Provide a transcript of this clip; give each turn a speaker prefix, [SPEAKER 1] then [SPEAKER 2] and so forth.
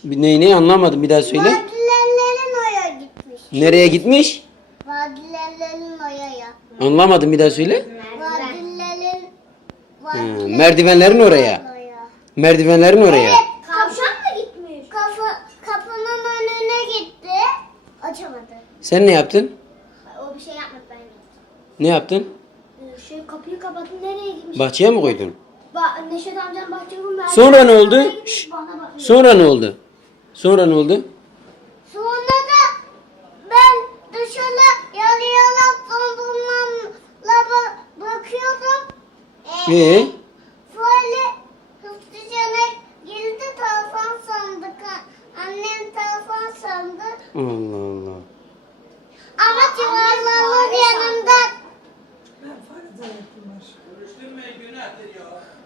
[SPEAKER 1] Neyi anlamadım, bir daha söyle.
[SPEAKER 2] Vadilerlerin oraya gitmiş.
[SPEAKER 1] Nereye gitmiş?
[SPEAKER 2] Vadilerlerin oraya.
[SPEAKER 1] Anlamadım, bir daha söyle.
[SPEAKER 2] Merdivenlerin
[SPEAKER 1] Merdivenlerin oraya. Merdivenlerin oraya.
[SPEAKER 2] Evet, tavşan mı gitmiş? Kapının önüne gitti. Açamadı.
[SPEAKER 1] Sen ne yaptın?
[SPEAKER 2] O bir şey yapmadı, ben yaptım.
[SPEAKER 1] Ne yaptın?
[SPEAKER 2] Kapıyı kapattım, nereye gitmiş?
[SPEAKER 1] Bahçeye mi koydun?
[SPEAKER 2] Neşet amcanın bahçeye koymuş.
[SPEAKER 1] Sonra ne oldu?
[SPEAKER 2] Bana bakıyor.
[SPEAKER 1] Sonra ne oldu? Sonra ne oldu?
[SPEAKER 2] Sonra da ben dışarı yalıyalak dondurmamla bakıyordum. Böyle hızlıca girdi, telefon sandık. Annem telefon sandı.
[SPEAKER 1] Allah Allah.
[SPEAKER 2] Ama civarlarının yanında.
[SPEAKER 3] Ben fare zannettim var.
[SPEAKER 4] Görüştürmeyin, günahtır ya.